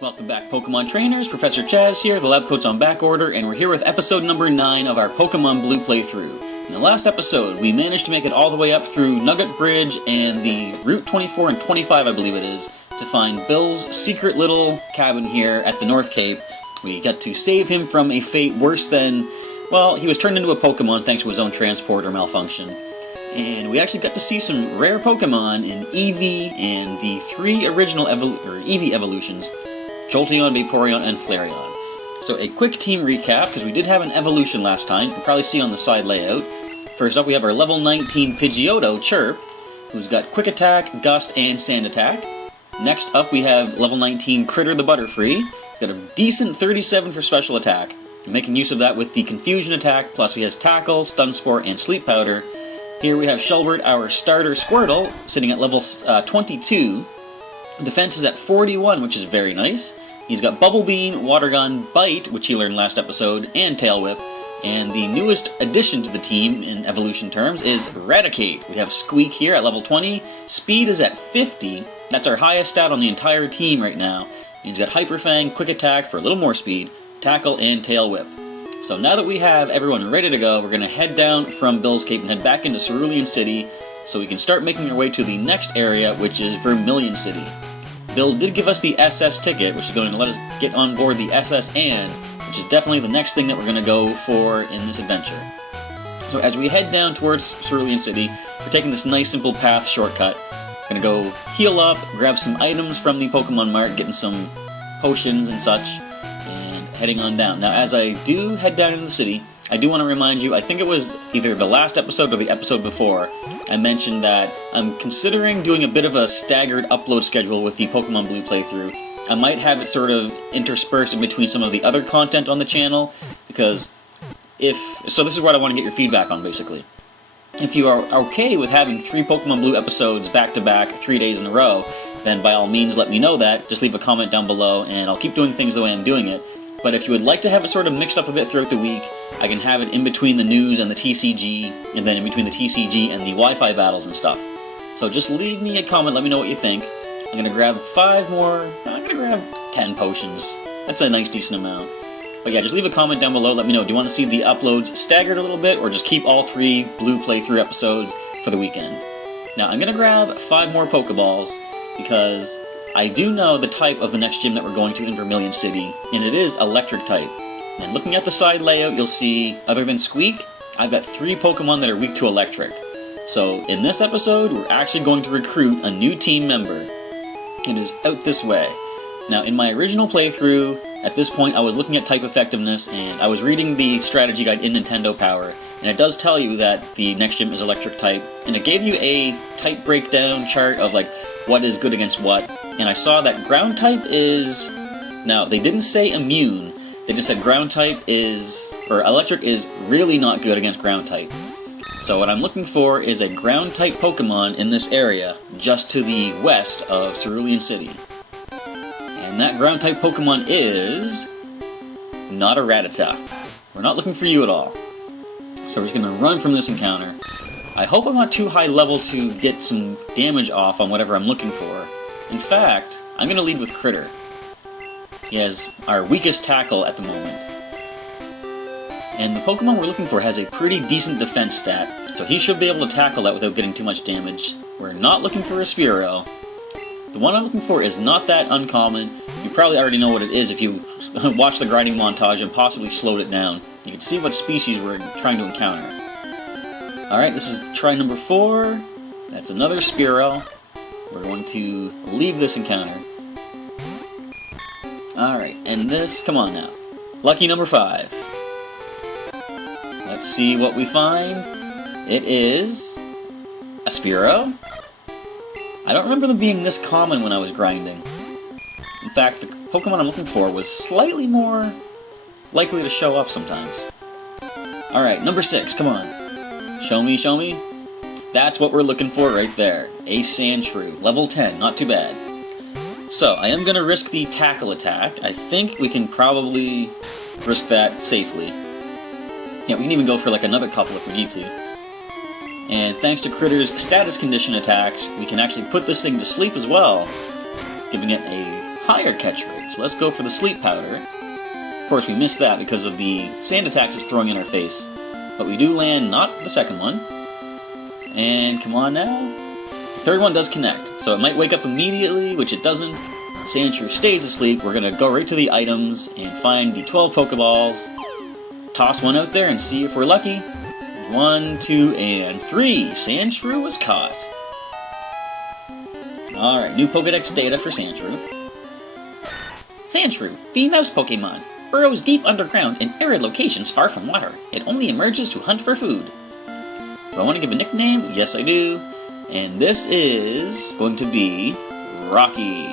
Welcome back, Pokemon trainers. Professor Chaz here, the lab coat's on back order, and we're here with episode number 9 of our Pokemon Blue playthrough. In the last episode, we managed to make it all the way up through Nugget Bridge and the Route 24 and 25, I believe it is, to find Bill's secret little cabin here at the North Cape. We got to save him from a fate worse than, well, he was turned into a Pokemon thanks to his own transporter malfunction. And we actually got to see some rare Pokemon in Eevee and the 3 original Eevee evolutions, Jolteon, Vaporeon, and Flareon. So a quick team recap, because we did have an evolution last time. You can probably see on the side layout. First up, we have our level 19 Pidgeotto, Chirp, who's got Quick Attack, Gust, and Sand Attack. Next up, we have level 19 Critter the Butterfree. He's got a decent 37 for special attack. Making use of that with the Confusion attack, plus he has Tackle, Stun Spore, and Sleep Powder. Here we have Shelbert, our starter Squirtle, sitting at level 22. Defense is at 41, which is very nice. He's got Bubble Beam, Water Gun, Bite, which he learned last episode, and Tail Whip. And the newest addition to the team in evolution terms is Raticate. We have Squeak here at level 20. Speed is at 50. That's our highest stat on the entire team right now. He's got Hyper Fang, Quick Attack for a little more speed, Tackle, and Tail Whip. So now that we have everyone ready to go, we're going to head down from Bill's Cape and head back into Cerulean City so we can start making our way to the next area, which is Vermilion City. Bill did give us the SS ticket, which is going to let us get on board the SS and, which is definitely the next thing that we're going to go for in this adventure. So as we head down towards Cerulean City, we're taking this nice simple path shortcut. We're going to go heal up, grab some items from the Pokemon Mart, getting some potions and such, and heading on down. Now as I do head down into the city, I do want to remind you, I think it was either the last episode or the episode before, I mentioned that I'm considering doing a bit of a staggered upload schedule with the Pokemon Blue playthrough. I might have it sort of interspersed in between some of the other content on the channel, because so this is what I want to get your feedback on, basically. If you are okay with having 3 Pokemon Blue episodes back-to-back, 3 days in a row, then by all means let me know that. Just leave a comment down below, and I'll keep doing things the way I'm doing it. But if you would like to have it sort of mixed up a bit throughout the week, I can have it in between the news and the TCG, and then in between the TCG and the Wi-Fi battles and stuff. So just leave me a comment, let me know what you think. I'm going to grab 5 more, I'm going to grab 10 potions. That's a nice decent amount. But yeah, just leave a comment down below, let me know, do you want to see the uploads staggered a little bit, or just keep all 3 Blue playthrough episodes for the weekend? Now I'm going to grab 5 more Pokeballs, because I do know the type of the next gym that we're going to in Vermilion City, and it is Electric type. And looking at the side layout, you'll see, other than Squeak, I've got 3 Pokemon that are weak to Electric. So in this episode, we're actually going to recruit a new team member. It is out this way. Now in my original playthrough, at this point I was looking at type effectiveness, and I was reading the strategy guide in Nintendo Power, and it does tell you that the next gym is Electric type, and it gave you a type breakdown chart of like what is good against what. And I saw that ground type is... Now, they didn't say immune, they just said ground type is... or electric is really not good against ground type. So what I'm looking for is a ground type Pokemon in this area, just to the west of Cerulean City. And that ground type Pokemon is... not a Rattata. We're not looking for you at all. So we're just going to run from this encounter. I hope I'm not too high level to get some damage off on whatever I'm looking for. In fact, I'm going to lead with Critter. He has our weakest tackle at the moment. And the Pokemon we're looking for has a pretty decent defense stat, so he should be able to tackle that without getting too much damage. We're not looking for a Spearow. The one I'm looking for is not that uncommon. You probably already know what it is if you watch the grinding montage and possibly slowed it down. You can see what species we're trying to encounter. Alright, this is try number 4. That's another Spearow. We're going to leave this encounter. Alright, and this, come on now. Lucky number 5. Let's see what we find. It is a Spearow. I don't remember them being this common when I was grinding. In fact, the Pokemon I'm looking for was slightly more likely to show up sometimes. Alright, number 6, come on. Show me, show me. That's what we're looking for right there. A Sandshrew, level 10, not too bad. So, I am going to risk the Tackle attack. I think we can probably risk that safely. Yeah, we can even go for like another couple if we need to. And thanks to Critter's status condition attacks, we can actually put this thing to sleep as well, giving it a higher catch rate. So let's go for the sleep powder. Of course, we missed that because of the sand attacks it's throwing in our face. But we do land not the second one. And come on now. The third one does connect, so it might wake up immediately, which it doesn't. Sandshrew stays asleep. We're going to go right to the items and find the 12 Pokeballs. Toss one out there and see if we're lucky. 1, 2, and 3. Sandshrew was caught. Alright, new Pokedex data for Sandshrew. Sandshrew, the mouse Pokemon, burrows deep underground in arid locations far from water. It only emerges to hunt for food. Do I want to give a nickname? Yes, I do. And this is going to be Rocky.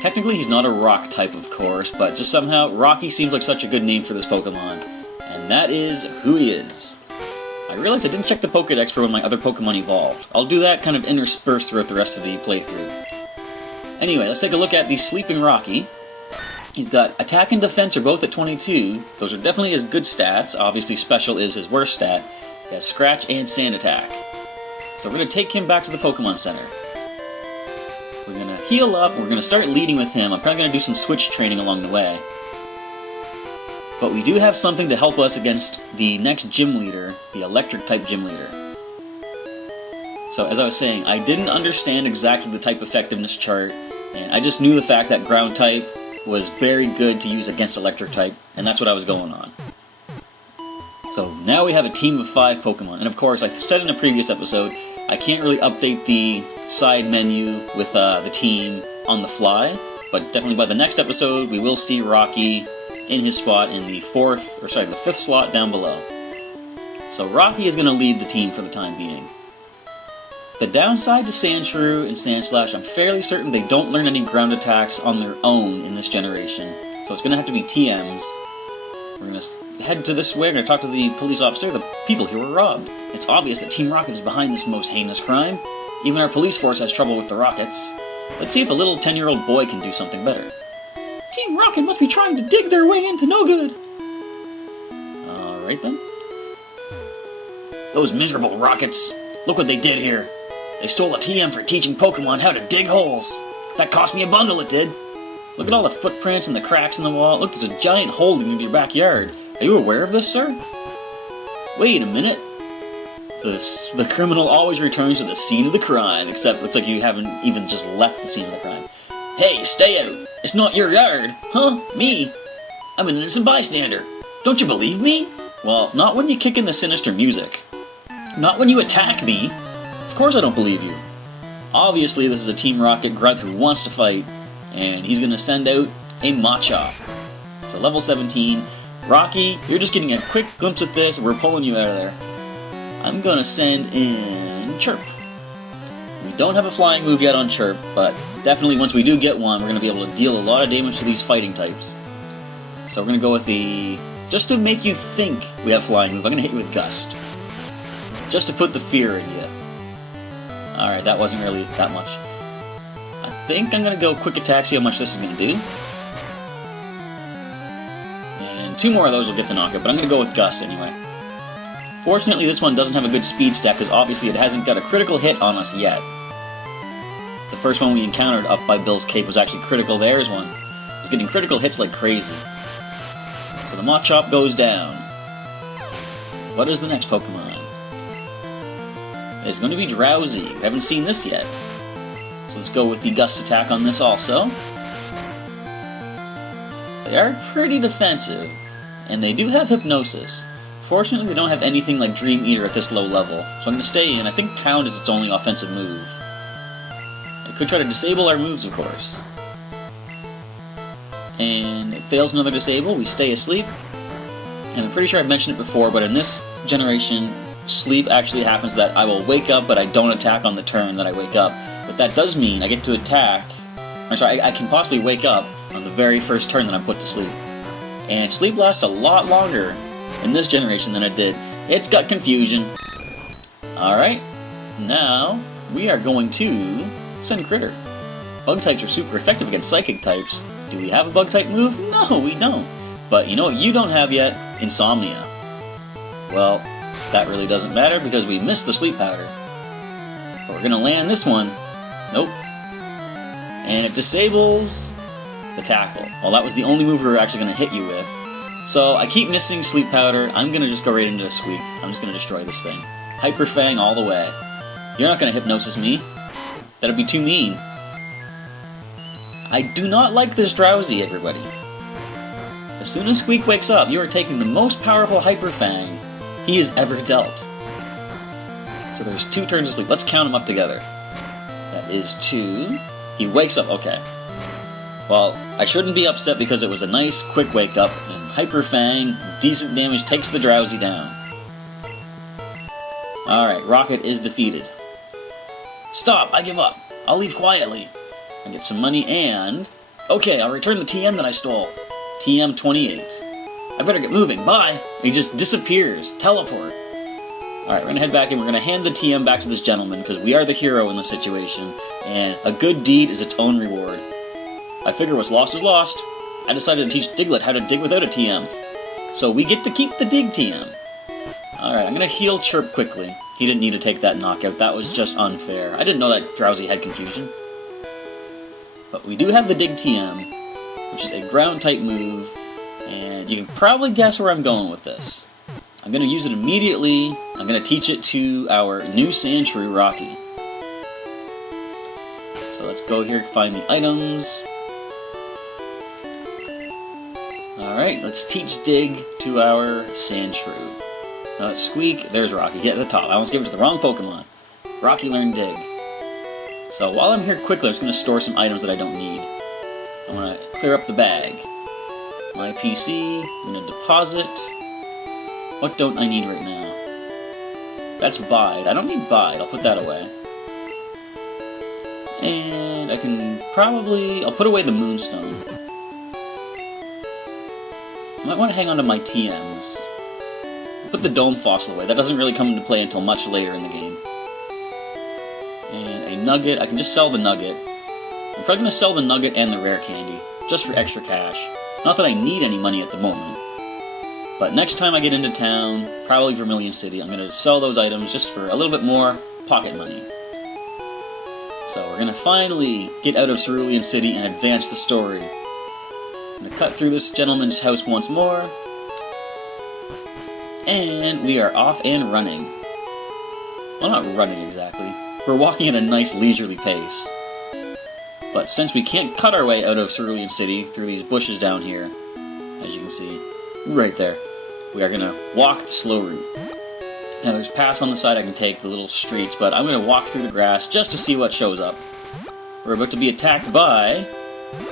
Technically, he's not a rock type, of course, but just somehow, Rocky seems like such a good name for this Pokemon. And that is who he is. I realized I didn't check the Pokedex for when my other Pokemon evolved. I'll do that kind of interspersed throughout the rest of the playthrough. Anyway, let's take a look at the Sleeping Rocky. He's got attack and defense are both at 22. Those are definitely his good stats. Obviously, special is his worst stat. He has scratch and sand attack. So we're going to take him back to the Pokemon Center. We're going to heal up, and we're going to start leading with him. I'm probably going to do some switch training along the way. But we do have something to help us against the next gym leader, the electric-type gym leader. So as I was saying, I didn't understand exactly the type effectiveness chart, and I just knew the fact that ground-type was very good to use against electric-type, and that's what I was going on. So now we have a team of 5 Pokemon, and of course, I said in a previous episode, I can't really update the side menu with the team on the fly, but definitely by the next episode, we will see Rocky in his spot in the 5th slot down below. So Rocky is going to lead the team for the time being. The downside to Sandshrew and Sandslash, I'm fairly certain they don't learn any ground attacks on their own in this generation, so it's going to have to be TMs. We're going to head to this way, we're going to talk to the police officer, the people who were robbed. It's obvious that Team Rocket is behind this most heinous crime. Even our police force has trouble with the Rockets. Let's see if a little 10-year-old boy can do something better. Team Rocket must be trying to dig their way into no good. Alright then. Those miserable Rockets. Look what they did here. They stole a TM for teaching Pokemon how to dig holes. That cost me a bundle, it did. Look at all the footprints and the cracks in the wall. Look, there's a giant hole leading into your backyard. Are you aware of this, sir? Wait a minute. The criminal always returns to the scene of the crime, except it looks like you haven't even just left the scene of the crime. Hey, stay out! It's not your yard! Huh? Me? I'm an innocent bystander! Don't you believe me? Well, not when you kick in the sinister music. Not when you attack me! Of course I don't believe you. Obviously this is a Team Rocket grunt who wants to fight, and he's gonna send out a Machop. So level 17. Rocky, you're just getting a quick glimpse at this, and we're pulling you out of there. I'm gonna send in Chirp. We don't have a flying move yet on Chirp, but definitely once we do get one, we're gonna be able to deal a lot of damage to these fighting types. So we're gonna go with the... just to make you think we have flying move, I'm gonna hit you with Gust. Just to put the fear in you. Alright, that wasn't really that much. I think I'm gonna go Quick Attack, see how much this is gonna do. And 2 more of those will get the knockout, but I'm gonna go with Gust anyway. Fortunately, this one doesn't have a good speed stat, because obviously it hasn't got a critical hit on us yet. The first one we encountered up by Bill's Cape was actually critical. There's one. It was getting critical hits like crazy. So the Machop goes down. What is the next Pokemon? It's going to be Drowsy. We haven't seen this yet. So let's go with the Gust attack on this also. They are pretty defensive, and they do have Hypnosis. Fortunately, they don't have anything like Dream Eater at this low level, so I'm going to stay in. I think Pound is its only offensive move. It could try to disable our moves, of course. And it fails another disable, we stay asleep. And I'm pretty sure I've mentioned it before, but in this generation, sleep actually happens that I will wake up, but I don't attack on the turn that I wake up. But that does mean I get to attack... I can possibly wake up on the very first turn that I'm put to sleep. And sleep lasts a lot longer in this generation than it did. It's got Confusion. Alright, now we are going to send Critter. Bug types are super effective against Psychic types. Do we have a Bug type move? No, we don't. But you know what you don't have yet? Insomnia. Well, that really doesn't matter because we missed the Sleep Powder. But we're going to land this one. Nope. and it disables the tackle. Well, that was the only move we were actually going to hit you with. So I keep missing Sleep Powder. I'm going to just go right into a Squeak. I'm just going to destroy this thing. Hyper Fang all the way. You're not going to Hypnosis me. That'd be too mean. I do not like this Drowsy, everybody. As soon as Squeak wakes up, you are taking the most powerful Hyper Fang he has ever dealt. So there's 2 turns of sleep. Let's count them up together. That is 2. He wakes up, okay. Well, I shouldn't be upset because it was a nice, quick wake up, and Hyper Fang, decent damage, takes the Drowsy down. Alright, Rocket is defeated. Stop, I give up. I'll leave quietly. I get some money and... Okay, I'll return the TM that I stole. TM 28. I better get moving, bye! He just disappears. Teleport. Alright, we're gonna head back and we're gonna hand the TM back to this gentleman, because we are the hero in this situation, and a good deed is its own reward. I figure what's lost is lost. I decided to teach Diglett how to dig without a TM. So we get to keep the Dig TM. Alright, I'm gonna heal Chirp quickly. He didn't need to take that knockout, that was just unfair. I didn't know that Drowsy had confusion. But we do have the Dig TM, which is a ground-type move, and you can probably guess where I'm going with this. I'm going to use it immediately. I'm going to teach it to our new Sandshrew, Rocky. So let's go here, find the items. Alright, let's teach Dig to our Sandshrew. Now let's Squeak. There's Rocky. Get at the top. I almost gave it to the wrong Pokemon. Rocky learned Dig. So while I'm here quickly, I'm just going to store some items that I don't need. I'm going to clear up the bag. My PC, I'm going to deposit. What don't I need right now? That's Bide. I don't need Bide. I'll put that away. And I can probably... I'll put away the Moonstone. I might want to hang on to my TMs. I'll put the Dome Fossil away. That doesn't really come into play until much later in the game. And a Nugget. I can just sell the Nugget. I'm probably going to sell the Nugget and the Rare Candy, just for extra cash. Not that I need any money at the moment. But next time I get into town, probably Vermilion City, I'm going to sell those items just for a little bit more pocket money. So we're going to finally get out of Cerulean City and advance the story. I'm going to cut through this gentleman's house once more. And we are off and running. Well, not running exactly. We're walking at a nice leisurely pace. But since we can't cut our way out of Cerulean City through these bushes down here, as you can see, right there, we are going to walk the slow route. Now there's paths on the side I can take, the little streets, but I'm going to walk through the grass just to see what shows up. We're about to be attacked by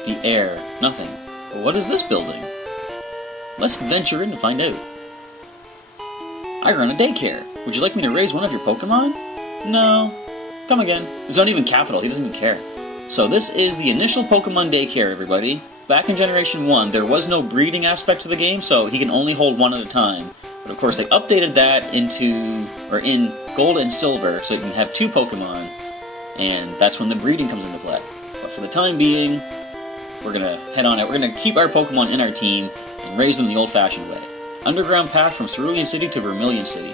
the air. Nothing. But what is this building? Let's venture in to find out. I run a daycare. Would you like me to raise one of your Pokemon? No. Come again. It's not even capital. He doesn't even care. So this is the initial Pokemon daycare, everybody. Back in Generation 1, there was no breeding aspect to the game, so he can only hold one at a time. But of course, they updated that in Gold and Silver, so you can have 2 Pokemon, and that's when the breeding comes into play. But for the time being, we're going to head on out. We're going to keep our Pokemon in our team and raise them the old-fashioned way. Underground path from Cerulean City to Vermilion City.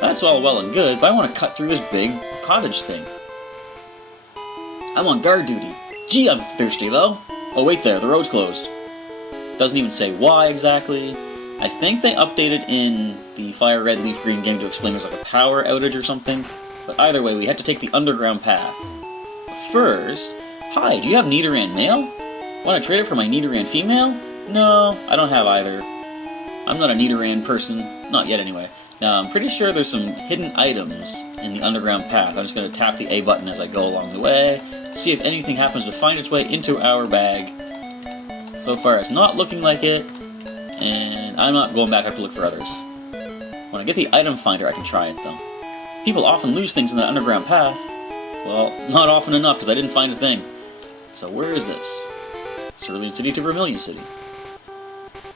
That's all well and good, but I want to cut through this big cottage thing. I'm on guard duty. Gee, I'm thirsty, though. Oh, wait there, the road's closed. Doesn't even say why exactly. I think they updated in the Fire Red, Leaf Green game to explain there's like a power outage or something. But either way, we had to take the underground path. First, hi, do you have Nidoran male? Want to trade it for my Nidoran female? No, I don't have either. I'm not a Nidoran person. Not yet, anyway. Now, I'm pretty sure there's some hidden items in the underground path. I'm just going to tap the A button as I go along the way, see if anything happens to find its way into our bag. So far, it's not looking like it, and I'm not going back up to look for others. When I get the item finder, I can try it, though. People often lose things in the underground path. Well, not often enough, because I didn't find a thing. So where is this? Cerulean City to Vermilion City.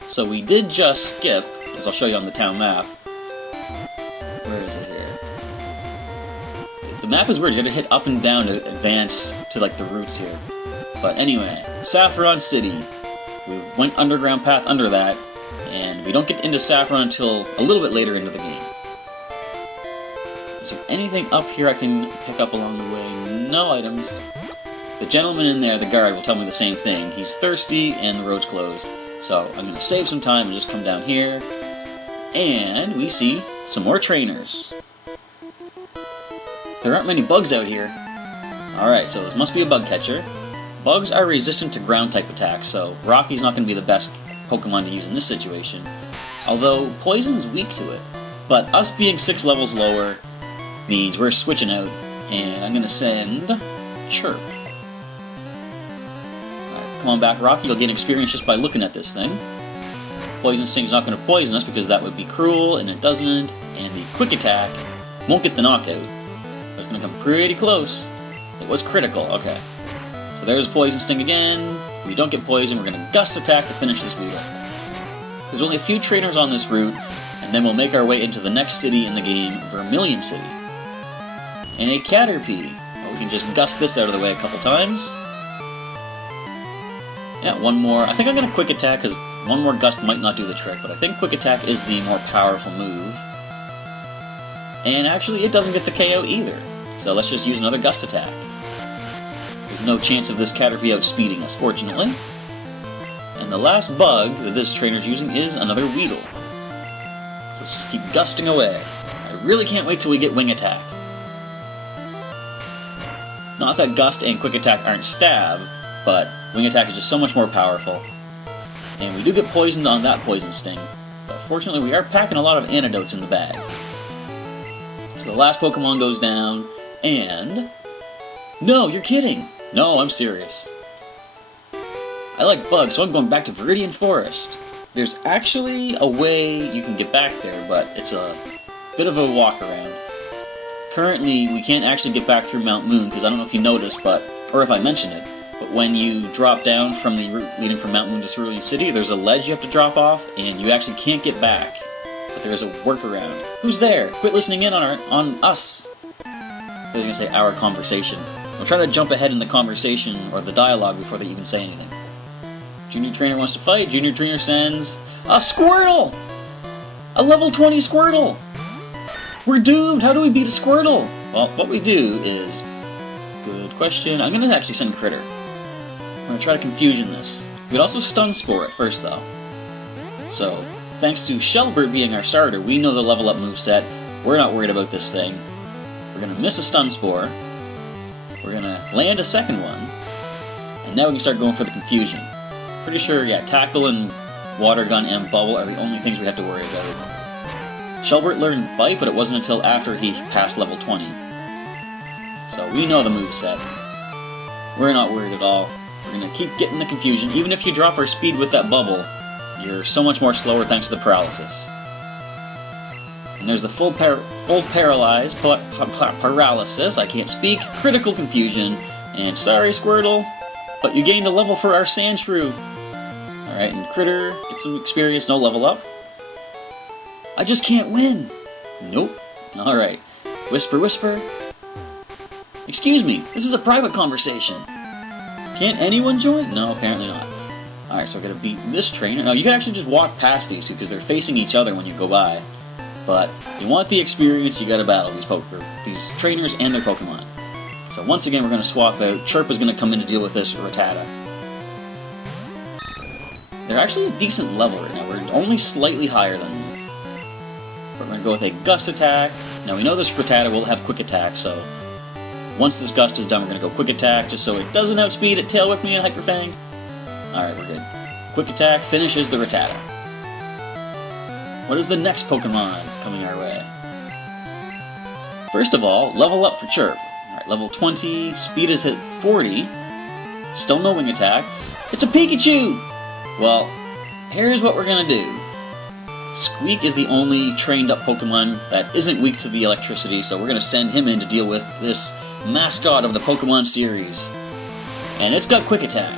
So we did just skip, as I'll show you on the town map. Where is it here? The map is weird, you gotta hit up and down to advance to like the routes here. But anyway, Saffron City. We went underground path under that, and we don't get into Saffron until a little bit later into the game. Is there anything up here I can pick up along the way? No items. The gentleman in there, the guard, will tell me the same thing. He's thirsty and the road's closed. So I'm going to save some time and just come down here. And we see some more trainers. There aren't many bugs out here. Alright, so this must be a bug catcher. Bugs are resistant to ground type attacks, so Rocky's not going to be the best Pokemon to use in this situation. Although Poison's weak to it. But us being 6 levels lower means we're switching out. And I'm going to send Chirp. Alright, come on back, Rocky. You'll gain experience just by looking at this thing. Poison Sting's not going to poison us because that would be cruel, and it doesn't. And the Quick Attack won't get the knockout. But it's going to come pretty close. It was critical, okay. So there's Poison Sting again. If we don't get poison, we're going to Gust Attack to finish this Weedle. There's only a few trainers on this route, and then we'll make our way into the next city in the game, Vermilion City. And a Caterpie. Well, we can just gust this out of the way a couple times. Yeah, one more. I think I'm going to Quick Attack, because one more Gust might not do the trick, but I think Quick Attack is the more powerful move. And actually, it doesn't get the KO either. So let's just use another Gust Attack. There's no chance of this Caterpie outspeeding us, fortunately. And the last bug that this trainer's using is another Weedle. So let's just keep gusting away. I really can't wait till we get Wing Attack. Not that Gust and Quick Attack aren't stab, but Wing Attack is just so much more powerful. And we do get poisoned on that Poison Sting. But fortunately, we are packing a lot of antidotes in the bag. So the last Pokemon goes down, and... No, you're kidding! No, I'm serious. I like bugs, so I'm going back to Viridian Forest. There's actually a way you can get back there, but it's a bit of a walk around. Currently, we can't actually get back through Mount Moon, because I don't know if you noticed, or if I mentioned it, but when you drop down from the route leading from Mount Moon to Cerulean City, there's a ledge you have to drop off, and you actually can't get back. But there is a workaround. Who's there? Quit listening in on us! I was going to say our conversation. So I'm trying to jump ahead in the conversation, or the dialogue, before they even say anything. Junior Trainer wants to fight. Junior Trainer sends a Squirtle! A level 20 Squirtle! We're doomed! How do we beat a Squirtle? Well, what we do is... Good question. I'm going to actually send Critter. I'm going to try to Confusion this. We'd also Stun Spore at first, though. So, thanks to Shelbert being our starter, we know the level up moveset. We're not worried about this thing. We're going to miss a Stun Spore. We're going to land a second one. And now we can start going for the Confusion. Pretty sure, yeah, Tackle and Water Gun and Bubble are the only things we have to worry about. Shelbert learned Bite, but it wasn't until after he passed level 20. So we know the moveset. We're not worried at all. We're going to keep getting the Confusion. Even if you drop our speed with that Bubble, you're so much more slower thanks to the Paralysis. And there's the full paralysis, I can't speak, critical Confusion, and sorry Squirtle, but you gained a level for our Sandshrew. Alright, and Critter gets some experience, no level up. I just can't win! Nope. Alright. Whisper, whisper. Excuse me, this is a private conversation. Can't anyone join? No, apparently not. Alright, so I gotta beat this trainer. No, you can actually just walk past these two because they're facing each other when you go by. But if you want the experience, you gotta battle these trainers and their Pokemon. So once again, we're gonna swap out. Chirp is gonna come in to deal with this Rattata. They're actually a decent level right now. We're only slightly higher than them. We're gonna go with a Gust Attack. Now we know this Rattata will have Quick Attack, so once this Gust is done, we're gonna go Quick Attack just so it doesn't outspeed it, Tail Whip me and Hyper Fang. Alright, we're good. Quick Attack finishes the Rattata. What is the next Pokemon coming our way? First of all, level up for Chirp. Alright, level 20, speed is hit 40. Still no Wing Attack. It's a Pikachu! Well, here's what we're gonna do. Squeak is the only trained up Pokemon that isn't weak to the electricity, so we're gonna send him in to deal with this mascot of the Pokemon series. And it's got Quick Attack.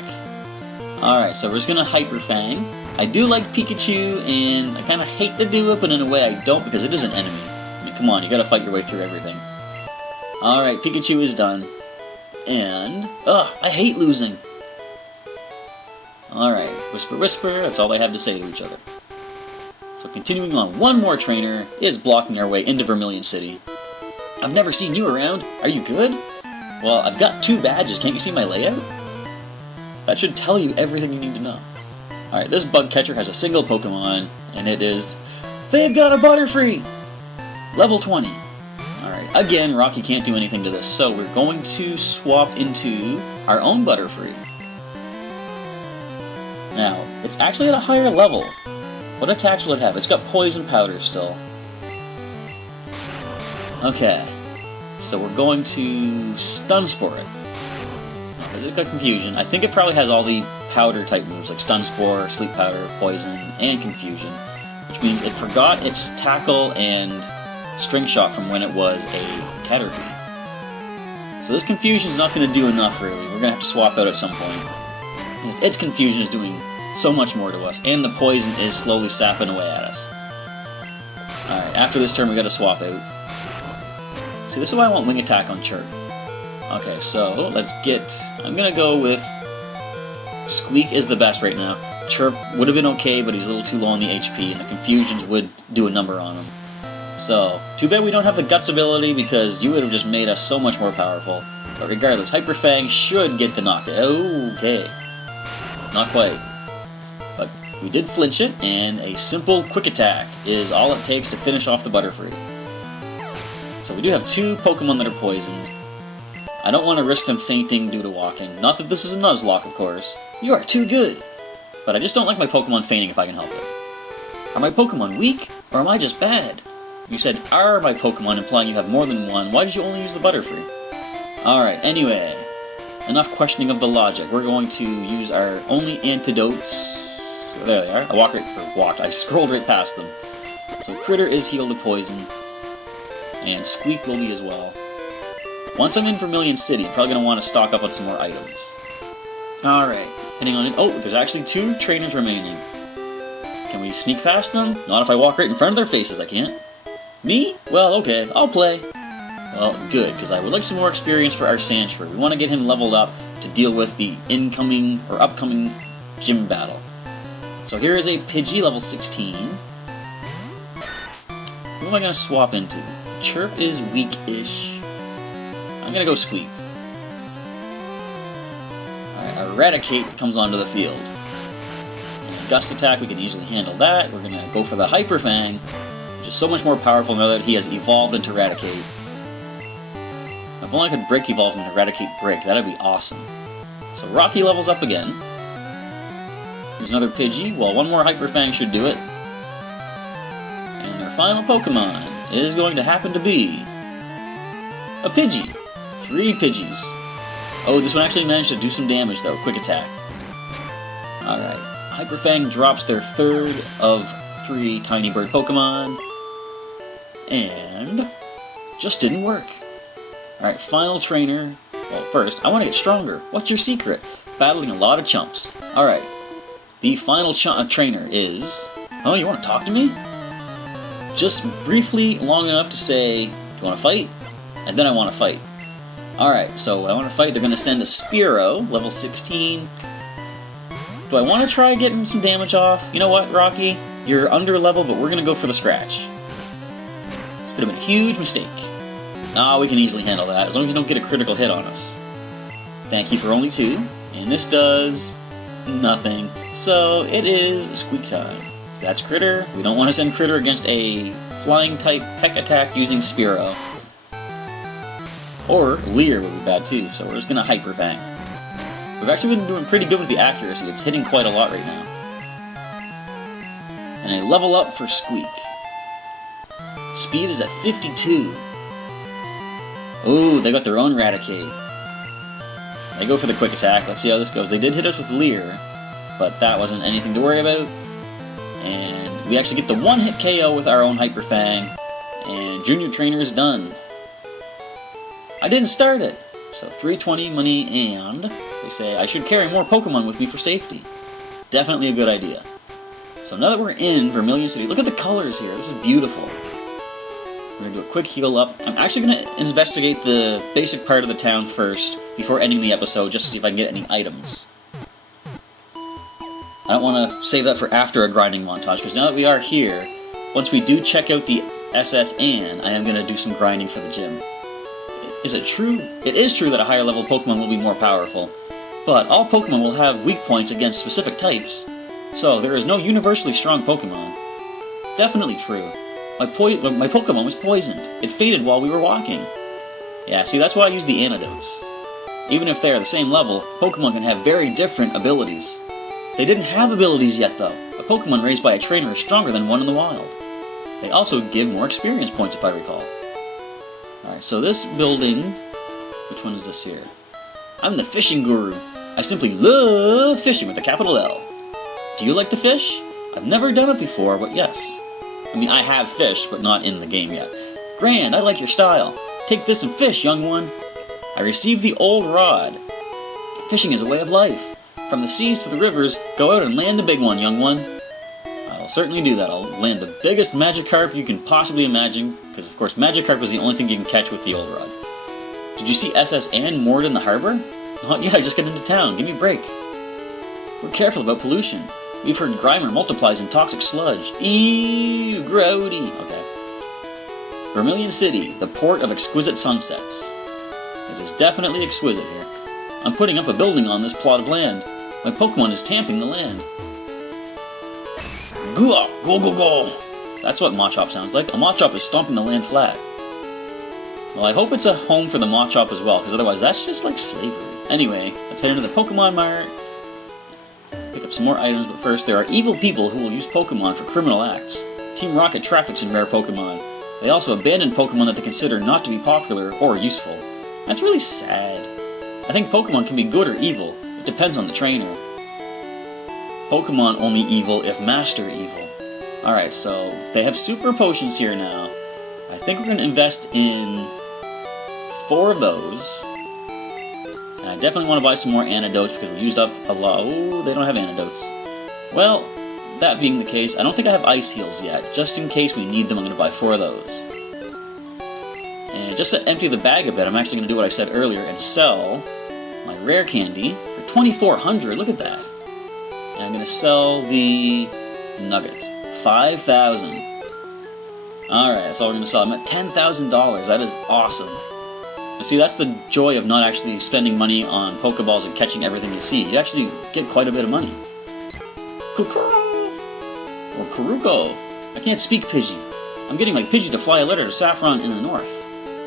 Alright, so we're just gonna Hyper Fang. I do like Pikachu, and I kinda hate to do it, but in a way I don't because it is an enemy. I mean, come on, you gotta fight your way through everything. Alright, Pikachu is done. And... ugh, I hate losing! Alright, whisper whisper, that's all they have to say to each other. So continuing on, one more trainer is blocking our way into Vermilion City. I've never seen you around. Are you good? Well, I've got 2 badges. Can't you see my layout? That should tell you everything you need to know. Alright, this bug catcher has a single Pokemon, and it is... They've got a Butterfree! Level 20. Alright, again, Rocky can't do anything to this, so we're going to swap into our own Butterfree. Now, it's actually at a higher level. What attacks will it have? It's got Poison Powder still. Okay, so we're going to Stun Spore it. It's got Confusion. I think it probably has all the Powder type moves, like Stun Spore, Sleep Powder, Poison, and Confusion. Which means it forgot its Tackle and String Shot from when it was a Caterpie. So this Confusion is not going to do enough, really. We're going to have to swap out at some point. Its Confusion is doing so much more to us, and the Poison is slowly sapping away at us. Alright, after this turn we got to swap out. See, this is why I want Wing Attack on Chirp. Okay, so let's get... I'm gonna go with... Squeak is the best right now. Chirp would have been okay, but he's a little too low on the HP, and the Confusions would do a number on him. So, too bad we don't have the Guts ability, because you would have just made us so much more powerful. But regardless, Hyper Fang should get the knockout. Okay. Not quite. But we did flinch it, and a simple Quick Attack is all it takes to finish off the Butterfree. So we do have 2 Pokemon that are poisoned. I don't want to risk them fainting due to walking. Not that this is a Nuzlocke, of course. You are too good! But I just don't like my Pokemon fainting if I can help it. Are my Pokemon weak, or am I just bad? You said, are my Pokemon, implying you have more than one. Why did you only use the Butterfree? Alright, anyway. Enough questioning of the logic. We're going to use our only antidotes. There they are. I scrolled right past them. So Critter is healed of poison. And Squeak will be as well. Once I'm in Vermilion City, I'm probably going to want to stock up on some more items. Alright, heading on in. Oh, there's actually 2 trainers remaining. Can we sneak past them? Not if I walk right in front of their faces, I can't. Me? Well, okay, I'll play. Well, good, because I would like some more experience for our Sandshrew. We want to get him leveled up to deal with the incoming or upcoming gym battle. So here is a Pidgey, level 16. Who am I going to swap into? Chirp is weak-ish. I'm going to go Squeak. Alright, Eradicate comes onto the field. And Gust Attack, we can easily handle that. We're going to go for the Hyper Fang, which is so much more powerful now that he has evolved into Eradicate. If only I could Break Evolve him and Eradicate Break, that'd be awesome. So Rocky levels up again. There's another Pidgey. Well, one more Hyper Fang should do it. And our final Pokemon is going to happen to be a Pidgey. 3 Pidgeys. Oh, this one actually managed to do some damage though. Quick Attack. Alright. Hyper Fang drops their 3rd of 3 Tiny Bird Pokemon. And just didn't work. Alright, final trainer. Well, first, I want to get stronger. What's your secret? Battling a lot of chumps. Alright. The final trainer is... Oh, you want to talk to me? Just briefly, long enough to say, do you want to fight? And then I want to fight. Alright, so I want to fight. They're going to send a Spearow, level 16. Do I want to try getting some damage off? You know what, Rocky? You're under level, but we're going to go for the scratch. Could have been a huge mistake. Ah, we can easily handle that, as long as you don't get a critical hit on us. Thank you for only 2. And this does... nothing. So, it is Squeak time. That's Critter. We don't want to send Critter against a flying-type Peck Attack using Spearow. Or Leer would be bad too, so we're just going to Hyper Fang. We've actually been doing pretty good with the accuracy. It's hitting quite a lot right now. And a level up for Squeak. Speed is at 52. Ooh, they got their own Raticate. They go for the Quick Attack. Let's see how this goes. They did hit us with Leer, but that wasn't anything to worry about. And we actually get the one-hit KO with our own Hyper Fang. And Junior Trainer is done. I didn't start it. So 320 money, and they say I should carry more Pokemon with me for safety. Definitely a good idea. So now that we're in Vermilion City, look at the colors here. This is beautiful. We're going to do a quick heal up. I'm actually going to investigate the basic part of the town first, before ending the episode, just to see if I can get any items. I don't want to save that for after a grinding montage, because now that we are here, once we do check out the SS Anne, I am going to do some grinding for the gym. Is it true? It is true that a higher level Pokemon will be more powerful, but all Pokemon will have weak points against specific types, so there is no universally strong Pokemon. Definitely true. My Pokemon was poisoned. It faded while we were walking. Yeah, see, that's why I use the antidotes. Even if they are the same level, Pokemon can have very different abilities. They didn't have abilities yet, though. A Pokemon raised by a trainer is stronger than one in the wild. They also give more experience points, if I recall. Alright, so this building... Which one is this here? I'm the fishing guru. I simply love fishing with a capital L. Do you like to fish? I've never done it before, but yes. I mean, I have fished, but not in the game yet. Grand, I like your style. Take this and fish, young one. I received the old rod. Fishing is a way of life. From the seas to the rivers, go out and land the big one, young one. I'll certainly do that. I'll land the biggest Magikarp you can possibly imagine, because of course Magikarp was the only thing you can catch with the old rod. Did you see SS Anne moored in the harbor? Oh yeah, I just got into town. Give me a break. We're careful about pollution. We've heard Grimer multiplies in toxic sludge. Ew, grody. Okay. Vermilion City, the port of exquisite sunsets. It is definitely exquisite here. I'm putting up a building on this plot of land. My Pokemon is tamping the land. Go, go, go, go! That's what Machop sounds like. A Machop is stomping the land flat. Well, I hope it's a home for the Machop as well, because otherwise that's just like slavery. Anyway, let's head into the Pokemon Mart. Pick up some more items, but first, there are evil people who will use Pokemon for criminal acts. Team Rocket traffics in rare Pokemon. They also abandon Pokemon that they consider not to be popular or useful. That's really sad. I think Pokemon can be good or evil. It depends on the trainer. Pokemon only evil if Master evil. Alright, so they have super potions here now. I think we're going to invest in 4 of those. And I definitely want to buy some more antidotes because we used up a lot. Oh, they don't have antidotes. Well, that being the case, I don't think I have ice heals yet. Just in case we need them, I'm going to buy 4 of those. And just to empty the bag a bit, I'm actually going to do what I said earlier and sell my rare candy for 2,400. Look at that. And I'm going to sell the nugget. 5,000. Alright, that's all we're going to sell. I'm at $10,000. That is awesome. You see, that's the joy of not actually spending money on Pokeballs and catching everything you see. You actually get quite a bit of money. Kukuro! Or Kuruko. I can't speak Pidgey. I'm getting my Pidgey to fly a letter to Saffron in the north.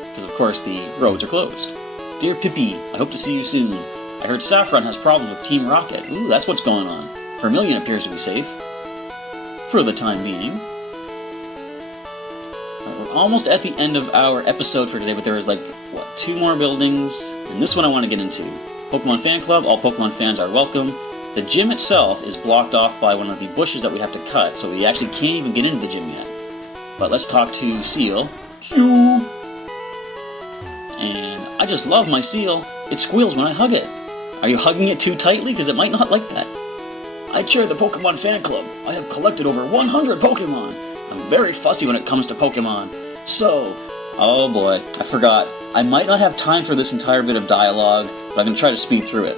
Because, of course, the roads are closed. Dear Pippi, I hope to see you soon. I heard Saffron has problems with Team Rocket. Ooh, that's what's going on. Vermilion appears to be safe. For the time being. We're almost at the end of our episode for today, but there is like, what, 2 more buildings? And this one I want to get into. Pokemon Fan Club, all Pokemon fans are welcome. The gym itself is blocked off by one of the bushes that we have to cut, so we actually can't even get into the gym yet. But let's talk to Seal. Pew! And I just love my Seal. It squeals when I hug it. Are you hugging it too tightly? Because it might not like that. I chair the Pokemon Fan Club. I have collected over 100 Pokemon. I'm very fussy when it comes to Pokemon. So, oh boy, I forgot. I might not have time for this entire bit of dialogue, but I'm going to try to speed through it.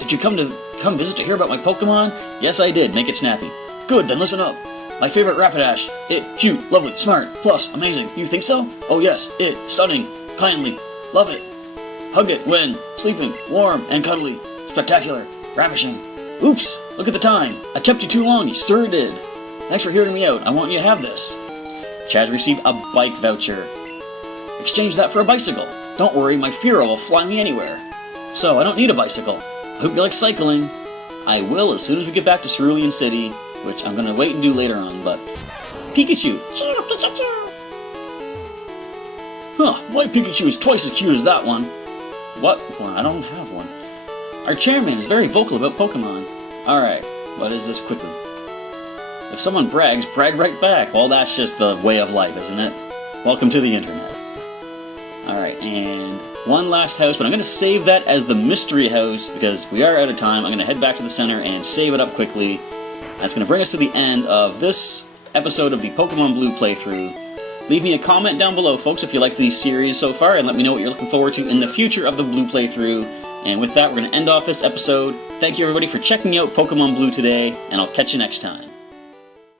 Did you come visit to hear about my Pokemon? Yes, I did. Make it snappy. Good, then listen up. My favorite Rapidash. It, cute, lovely, smart, plus, amazing. You think so? Oh yes, it, stunning, kindly, love it. Hug it when sleeping, warm and cuddly, spectacular, ravishing. Oops, look at the time. I kept you too long, you sure did. Thanks for hearing me out. I want you to have this. Chaz received a bike voucher. Exchange that for a bicycle. Don't worry, my Fearow will fly me anywhere. So, I don't need a bicycle. I hope you like cycling. I will as soon as we get back to Cerulean City, which I'm going to wait and do later on, but... Pikachu! Pikachu! Huh, my Pikachu is twice as cute as that one. What? Well, I don't have one. Our chairman is very vocal about Pokemon. Alright, what is this quickly? If someone brags, brag right back. Well, that's just the way of life, isn't it? Welcome to the internet. Alright, and one last house, but I'm going to save that as the mystery house because we are out of time. I'm going to head back to the center and save it up quickly. That's going to bring us to the end of this episode of the Pokemon Blue playthrough. Leave me a comment down below, folks, if you like the series so far, and let me know what you're looking forward to in the future of the Blue playthrough. And with that, we're going to end off this episode. Thank you, everybody, for checking out Pokemon Blue today, and I'll catch you next time.